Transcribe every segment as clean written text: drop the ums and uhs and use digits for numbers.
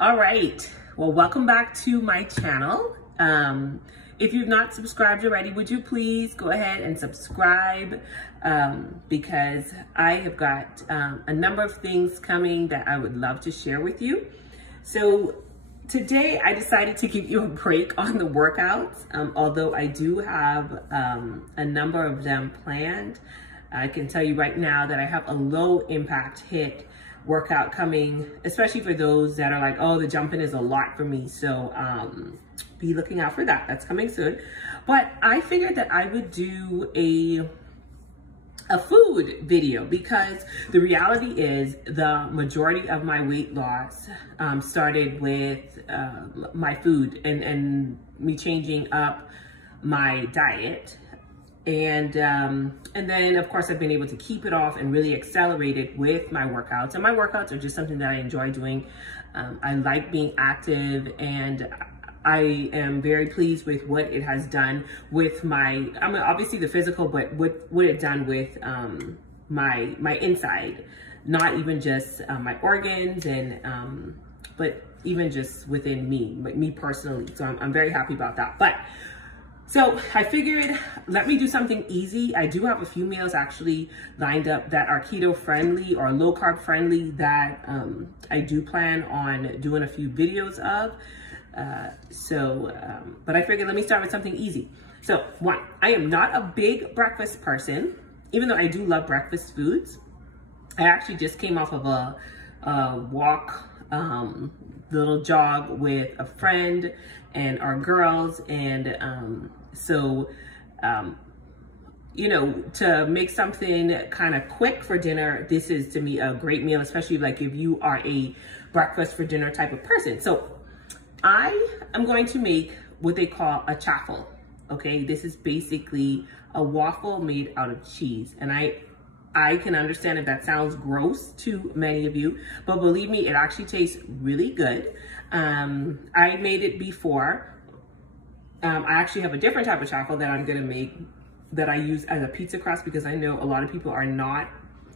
All right, well, welcome back to my channel. If you've not subscribed already, would you please go ahead and subscribe, because I have got a number of things coming that I would love to share with you. So today I decided to give you a break on the workouts, although I do have a number of them planned. I can tell you right now that I have a low impact HIIT workout coming, especially for those that are like, oh, the jumping is a lot for me. So be looking out for that. That's coming soon. But I figured that I would do a food video, because the reality is the majority of my weight loss started with my food and me changing up my diet. And then of course I've been able to keep it off and really accelerate it with my workouts. And my workouts are just something that I enjoy doing. I like being active, and I am very pleased with what it has done with my, I mean, obviously the physical, but what it done with my inside, not even just my organs, and but even just within me personally. So I'm very happy about that. But so I figured, let me do something easy. I do have a few meals actually lined up that are keto friendly or low carb friendly that I do plan on doing a few videos of. But I figured let me start with something easy. So one, I am not a big breakfast person, even though I do love breakfast foods. I actually just came off of a walk, little jog with a friend and our girls, and you know, to make something kind of quick for dinner, this is to me a great meal, especially like if you are a breakfast for dinner type of person. So I am going to make what they call a chaffle. Okay, this is basically a waffle made out of cheese, and I can understand if that sounds gross to many of you, but believe me, it actually tastes really good. I made it before. I actually have a different type of chaffle that I'm gonna make that I use as a pizza crust, because I know a lot of people are not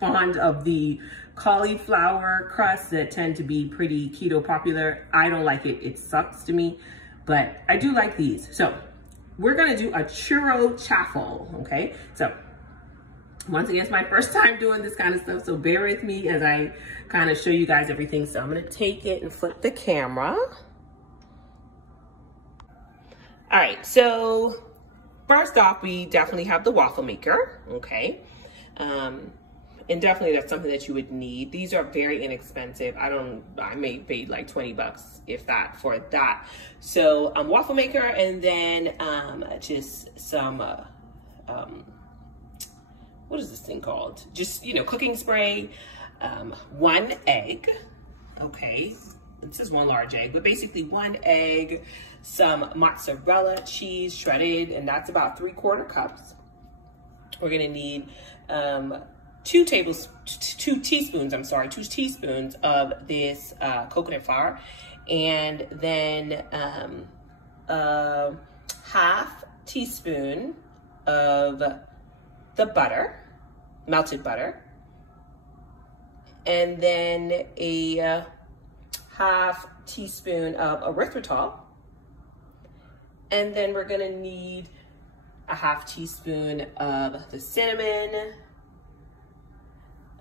fond of the cauliflower crusts that tend to be pretty keto popular. I don't like it, it sucks to me, but I do like these. So we're gonna do a churro chaffle, okay? So once again, it's my first time doing this kind of stuff, so bear with me as I kind of show you guys everything. So I'm gonna take it and flip the camera. All right, so first off, we definitely have the Waffle Maker, okay? And definitely that's something that you would need. These are very inexpensive. I may pay like 20 bucks, if that, for that. So Waffle Maker, and then just some, what is this thing called? Just, you know, cooking spray, 1 egg, okay? This is 1 large egg, but basically 1 egg, some mozzarella cheese shredded, and that's about 3/4 cups. We're gonna need 2 teaspoons of this coconut flour, and then a 1/2 teaspoon of the butter, melted butter, and then a 1/2 teaspoon of erythritol, and then we're gonna need a 1/2 teaspoon of the cinnamon,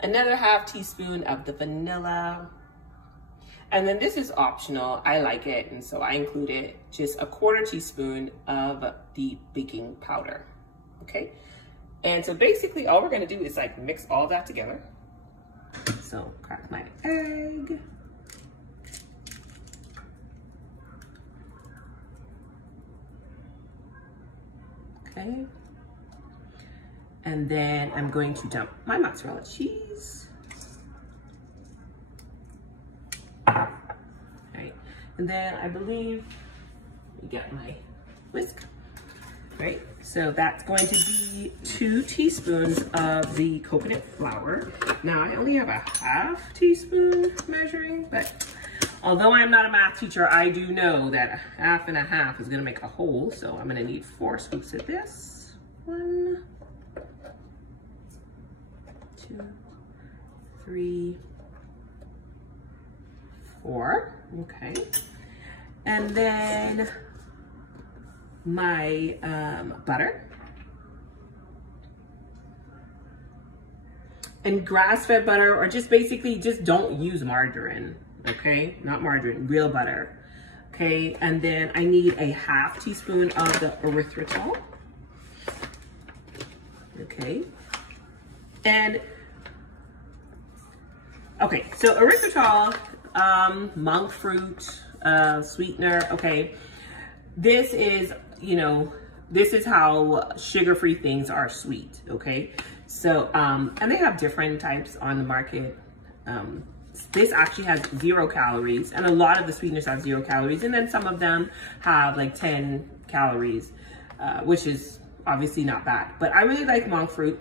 another 1/2 teaspoon of the vanilla, and then this is optional. I like it, and so I include it, just a 1/4 teaspoon of the baking powder, okay? And so basically all we're gonna do is like mix all that together. So crack my egg. Okay. And then I'm going to dump my mozzarella cheese. All right. And then I believe we get my whisk. Right, so that's going to be 2 teaspoons of the coconut flour. Now I only have a 1/2 teaspoon measuring, but although I'm not a math teacher, I do know that 1/2 and 1/2 is gonna make a whole, so I'm gonna need 4 scoops of this. 1, 2, 3, 4, okay. And then my butter. And grass-fed butter, or just basically just don't use margarine, okay? Not margarine, real butter, okay? And then I need a 1/2 teaspoon of the erythritol, okay? And, okay, so erythritol, monk fruit, sweetener, okay? This is, you know, this is how sugar-free things are sweet, okay? So, and they have different types on the market. This actually has 0 calories, and a lot of the sweeteners have 0 calories, and then some of them have like 10 calories, which is obviously not bad. But I really like monk fruit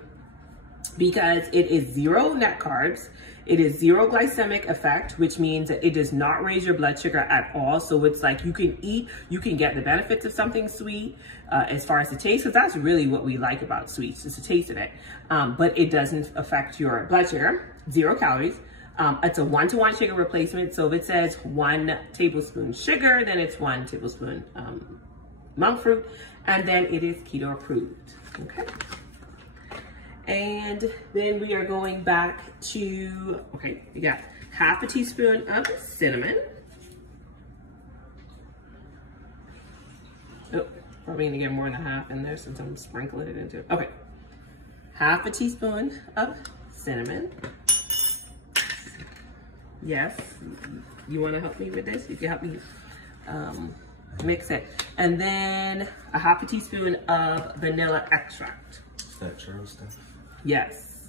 because it is 0 net carbs. It is 0 glycemic effect, which means that it does not raise your blood sugar at all. So it's like you can eat, you can get the benefits of something sweet as far as the taste, because that's really what we like about sweets, is the taste of it. But it doesn't affect your blood sugar, 0 calories. It's a 1-to-1 sugar replacement. So if it says 1 tablespoon sugar, then it's 1 tablespoon monk fruit, and then it is keto approved, okay? And then we are going back to, okay, we got 1/2 teaspoon of cinnamon. Oh, probably need to get more than 1/2 in there since I'm sprinkling it into it. Okay, 1/2 teaspoon of cinnamon. Yes, you wanna help me with this? You can help me mix it. And then a 1/2 teaspoon of vanilla extract. Is that churro stuff? Yes.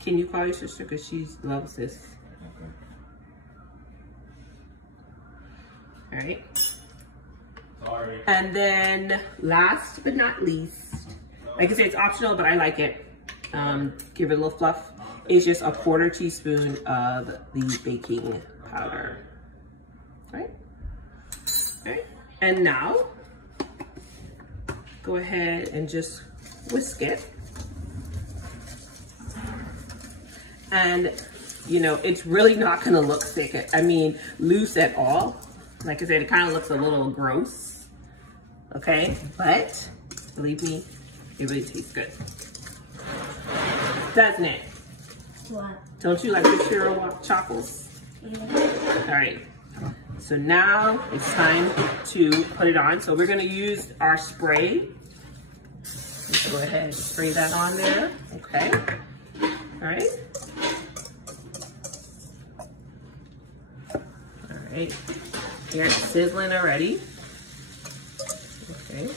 Can you call your sister, because she loves this? Okay. All right. Sorry. And then last but not least, like I said, it's optional, but I like it. Give it a little fluff. It's just a 1/4 teaspoon of the baking powder. Right? All right. And now, go ahead and just whisk it. And, you know, it's really not gonna look thick, I mean, loose at all. Like I said, it kind of looks a little gross, okay? But, believe me, it really tastes good. Doesn't it? What? Don't you like the Churro Chaffles? Yeah. All right, so now it's time to put it on. So we're gonna use our spray. Let's go ahead and spray that on there, okay? All right. All right, here it's sizzling already. Okay.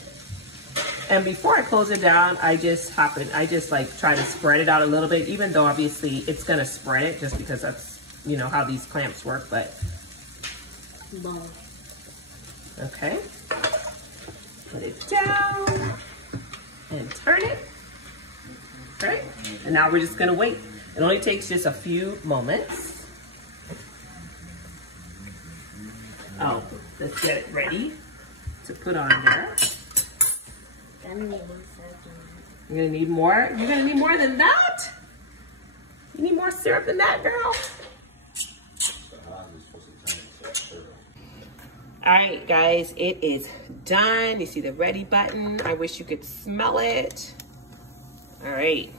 And before I close it down, I just like try to spread it out a little bit, even though obviously it's gonna spread it just because that's, you know, how these clamps work, but. Okay. Put it down and turn it. Okay. And now we're just gonna wait. It only takes just a few moments. Oh, let's get it ready to put on there. You're gonna need more? You're gonna need more than that? You need more syrup than that, girl? All right, guys, it is done. You see the ready button. I wish you could smell it. All right,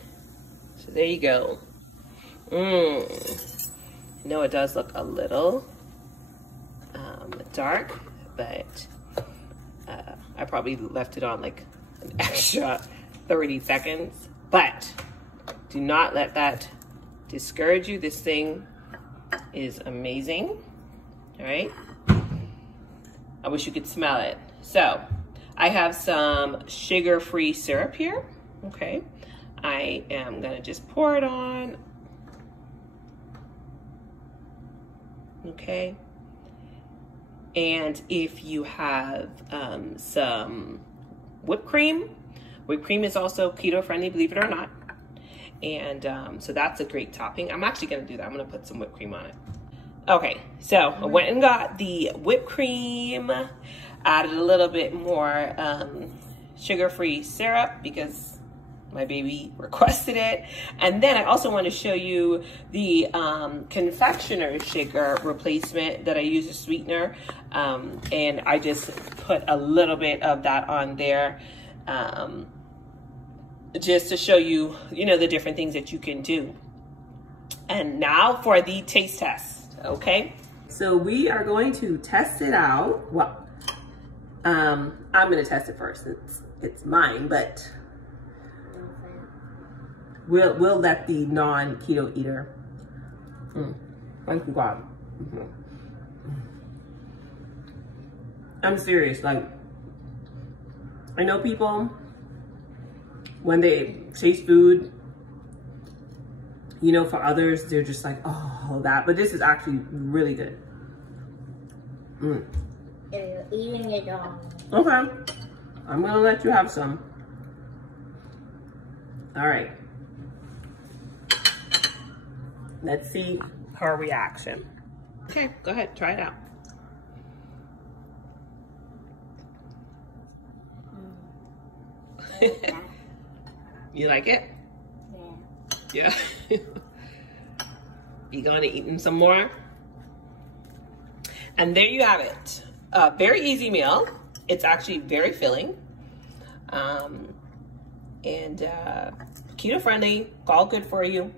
so there you go. I know it does look a little dark, but I probably left it on like an extra 30 seconds, but do not let that discourage you. This thing is amazing. All right. I wish you could smell it. So I have some sugar-free syrup here. Okay. I am gonna just pour it on. Okay. And if you have some whipped cream is also keto friendly, believe it or not. And so that's a great topping. I'm actually gonna do that. I'm gonna put some whipped cream on it. Okay, so I went and got the whipped cream, added a little bit more sugar-free syrup because My baby requested it. And then I also want to show you the confectioner's sugar replacement that I use as sweetener. And I just put a little bit of that on there just to show you, you know, the different things that you can do. And now for the taste test, okay? So we are going to test it out. Well, I'm gonna test it first. It's mine, but we'll let the non-keto eater. Thank you, God. I'm serious. Like, I know people when they chase food, you know, for others they're just like, oh, that. But this is actually really good. You're eating it all. Okay, I'm gonna let you have some. All right. Let's see her reaction. Okay, go ahead, try it out. You like it? Yeah. Yeah. You gonna eat some more? And there you have it. A very easy meal. It's actually very filling. And keto friendly, all good for you.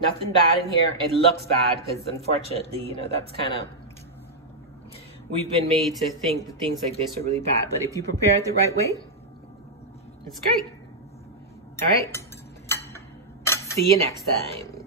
Nothing bad in here. It looks bad because unfortunately, you know, that's kind of, we've been made to think that things like this are really bad. But if you prepare it the right way, it's great. All right. See you next time.